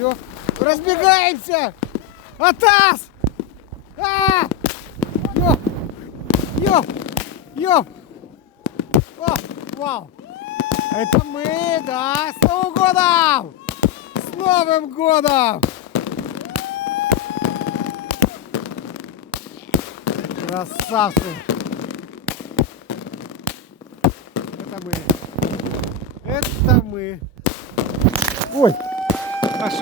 Все, разбегаемся! Атас! Ёп! Ёп! Ёп! О, вау! Это мы, да! С Новым годом! С Новым годом! Красавцы! Это мы. Это мы. Ой! Аж